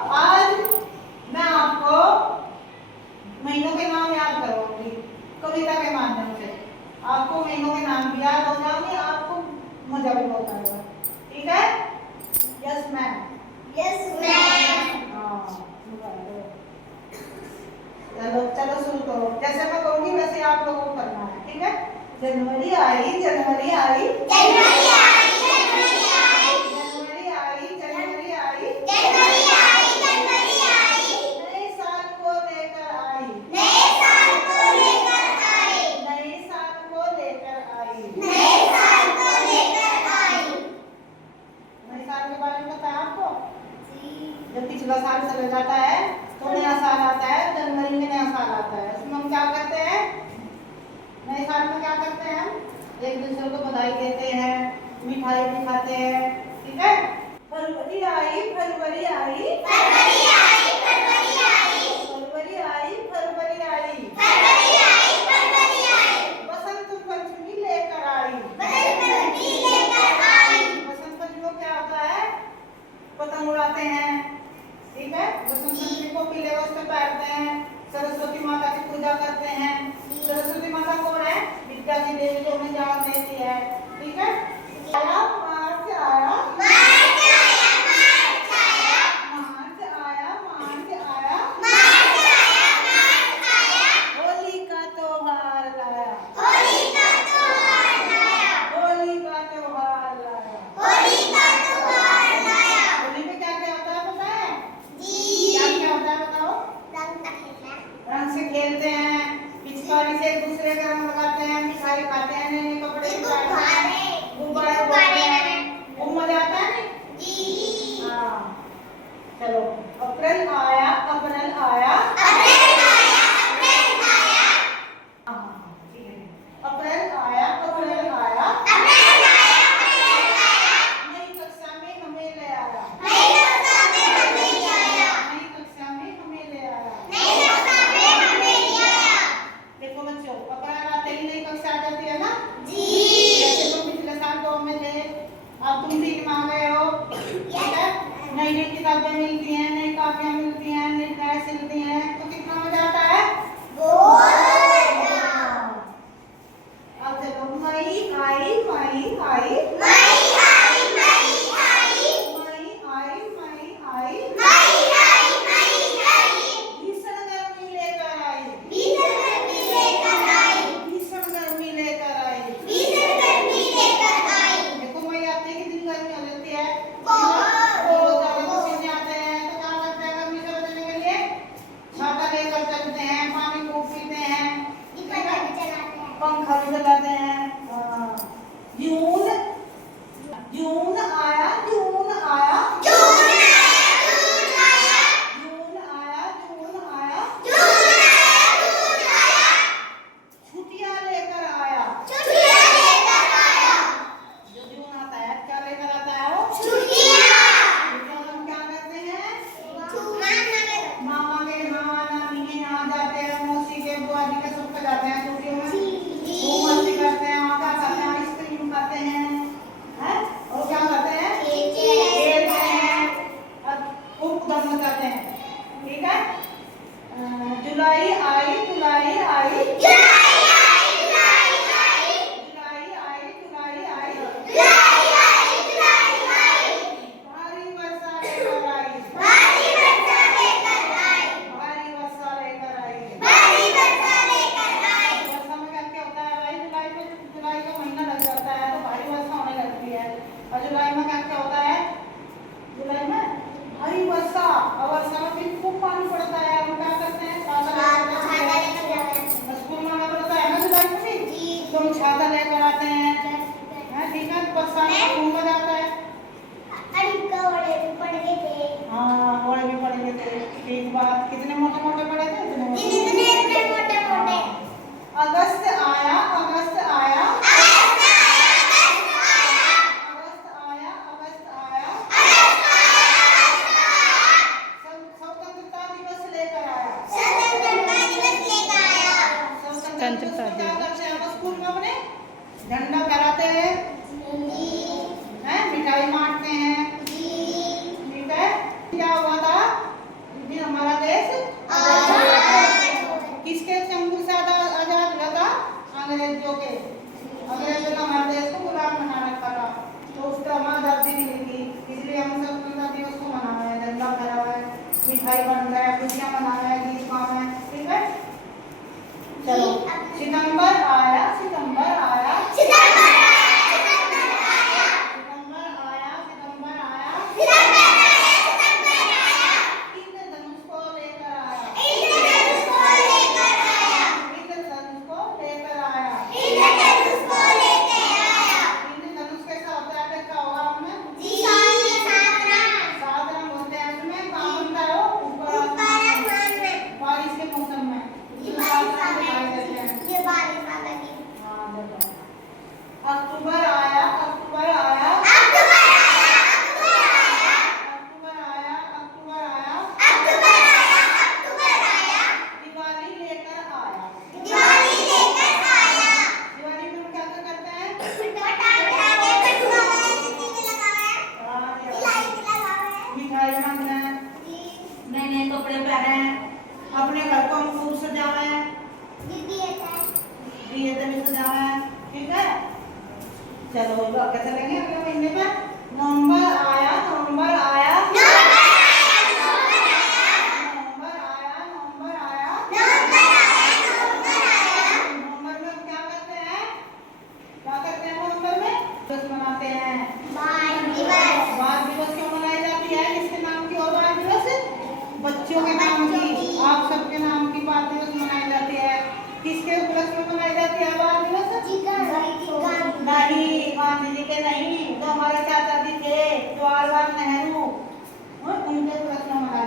आज मैं आपको महीनों के नाम याद करवाऊंगी कविता के माध्यम से। आपको महीनों के नाम भी याद हो जाएंगे, आपको मजा भी बहुत आएगा। ठीक है? Yes ma'am. Yes ma'am. चलो चलो शुरू करो। जैसे मैं कहूँगी वैसे आप लोगों को करना है। ठीक है? जनवरी आई, जनवरी आई, जनवरी आई, जनवरी आई, जनवरी आई, जनवरी आई, जनवरी आई, जनवरी आई, नए साल को लेकर आई, नए साल को लेकर आई, नए साल को लेकर आई, नए साल को लेकर आई। नए साल के बारे में पता है आपको? जी। जब पिछला साल चला जाता है तो नया साल आता है, जनवरी में नया साल आता है। उसमें हम क्या करते हैं? नए साल में क्या करते हैं? हम एक दूसरे को बधाई देते हैं, मिठाई भी खाते हैं। ठीक है? फरवरी आई, फरवरी आई, फरवरी आई, फरवरी आई, फरवरी आई, फरवरी आई, फरवरी आई, फरवरी आई, बसंत पंचमी लेकर आई। बसंत पंचमी लेकर आई। बसंत पंचमी को क्या होता है? पतंग उड़ाते हैं। ठीक है? बसंत पंचमी को पीले वस्त्र पहनते हैं, सरस्वती माता की पूजा करते हैं। सरस्वती माता कौन है? विद्या की देवी, जो हमें ज्ञान देती है। ठीक है? आया मार्च आया, मार्च आया, मार्च आया, मार्च आया, मार्च आया, मार्च आया, मार्च आया, होली का त्योहार लाया, होली का त्योहार लाया, होली का त्योहार लाया। होली का त्योहार लाया। होली में क्या क्या होता है पता है? जी। क्या क्या होता है बताओ? रंग का खेलना। रंग से खेलते हैं, पिचकारी से एक दूसरे का रंग लगाते हैं, मिठाई खाते हैं, नए नए कपड़े पहनते हैं, गुब्बारे फोड़ते हैं। वो मजा आता है नहीं? जी। हाँ। चलो अप्रैल आया, अप्रैल आया। अप्रैल आया, अप्रैल आया, हाँ, ठीक है। अप्रैल आया, अप्रैल आया, अप्रैल आया, अप्रैल आया, नई कक्षा में हमें ले आया, नई कक्षा में हमें ले आया, नई कक्षा में हमें ले आया। नई कक्षा में हमें ले आया। देखो बच्चों, अप्रैल आते ही नई कक्षा आ जाती है ना? जी। जैसे तुम पिछले साल 2 में थे, अब तुम 3 में आ गए हो। ठीक है? नई नई किताबें मिलती हैं, नई कापियाँ मिलती हैं, नई ड्रेस मिलती हैं, तो कितना मजा आता है? अब चलो मई आई, मई आई, मई आई, मई आई, मई आई, मई आई, मई आई, मई आई, भीषण गर्मी लेकर आई, भीषण गर्मी लेकर आई, भीषण गर्मी लेकर आई। भीषण गर्मी लेकर आई। देखो मई आते ही कितनी गर्मी हो जाती है। बहुत। बहुत ज्यादा पसीने आते हैं, तो क्या करते हैं गर्मी से बचने के लिए? छाता लेकर चलते हैं, पानी खूब पीते हैं, दीपक भी चलाते हैं। पंखा भी चलाते हैं। हाँ। जून, जून आया, जून आया, जून आया, जून आया, जून आया, जून आया, जून आया, जून आया, छुट्टियां लेकर आया। छुट्टियां लेकर आया, जो जून आता है क्या लेकर आता है वो? छुट्टियां। छुट्टियां हम क्या करते हैं? मामा मामा के यहाँ, नानी के यहाँ जाते हैं, मौसी के, बुआ जी के, सबके जाते हैं छुट्टियों में। खूब मस्ती करते हैं, वहाँ क्या खाते हैं? आइसक्रीम खाते हैं, हैं? और क्या खाते हैं? खेलते हैं और खूब दम मचाते हैं। ठीक है? जुलाई आई, जुलाई आई, जुलाई आई, जुलाई आई, जुलाई आई, जुलाई आई, जुलाई आई, जुलाई आई, भारी वर्षा लेकर आई, भारी वर्षा लेकर आई, भारी वर्षा लेकर आई। भारी वर्षा लेकर आई। वर्षा में क्या क्या होता है भाई? जुलाई का महीना लग जाता है तो भारी वर्षा होने लगती है। और जुलाई में क्या क्या होता है? जुलाई में भारी वर्षा, और वर्षा में फिर खूब पानी पड़ता है। हम क्या करते हैं? छाता लेकर जाते हैं। स्कूल में हमें पड़ता है ना जुलाई में भी, तो हम छाता लेकर आते हैं। ठीक है? बरसात में खूब मजा आता है। हाँ, ओले भी पड़ गए थे। ठीक बात। कितने मोटे मोटे पड़े थे? इतने मोटे। अगस्त आया, अगस्त आया, अगस्त आया, अगस्त आया, स्वतंत्रता दिवस लेकर आया। स्वतंत्रता दिवस क्या करते हैं हम स्कूल में अपने? झंडा फहराते हैं, मिठाई बांटते हैं। ठीक है? क्या हुआ था? कि हम स्वतंत्रता दिवस को मना रहे हैं, झंडा फहरा हुआ है, मिठाई बन रहा है, खुशियाँ मना रहे हैं, गीत गा रहे हैं, ठीक है। चलो सितंबर आया, सितंबर आया, सितंबर आया, सितंबर आया, सितंबर आया, सितंबर आया, सितंबर आया, सितंबर आया, इंद्रधनुष को लेकर आया, इंद्रधनुष को लेकर आया, इंद्रधनुष को लेकर आया, इंद्रधनुष को लेकर आया, इंद्रधनुष कैसा होता है, देखा होगा आपने, जी साधना, सात रंग होते हैं उसमें, कहाँ बनता है वो, ऊपर ऊपर आसमान में, बारिश के मौसम में, ये जो सात बारिश रंग आ दिखाई देते हैं। ये बारिश आ लगी, हाँ देखो, अक्टूबर आया, अक्टूबर आया, अक्टूबर आया, अक्टूबर आया, अक्टूबर आया, अक्टूबर आया, अक्टूबर आया, अक्टूबर आया, दिवाली लेकर आया। दिवाली लेकर आया, दिवाली में हम क्या क्या करते हैं? पटाखे कटुआ लगाए, हाँ, लाइट लगाए, मिठाई मांगना है, जी नए नए कपड़े पहने हैं, अपने घर को हम खूब सजावे हैं, दीदी है, दिए भी सजावे हैं, ठीक है। चलो आगे चलेंगे अगले महीने में। नवंबर आया, नवंबर आया, नवंबर आया, नवंबर आया, नवंबर आया, नवंबर आया, नवंबर आया, नवंबर आया, नवंबर में हम क्या करते हैं? क्या करते हैं नवंबर में? दिवस मनाते हैं। बाल दिवस, बाल दिवस क्यों मनाई जाती है? किसके नाम की हो बाल दिवस? बच्चों के नाम की, आप सबके नाम की बाल दिवस मनाई जाती है। किसके उपलक्ष्य में मनाई जाती है बाल दिवस? नहीं, गांधी जी के नहीं, जो हमारे चाचा जी थे, जवाहरलाल नेहरू, उनके उपलक्ष्य में मनाया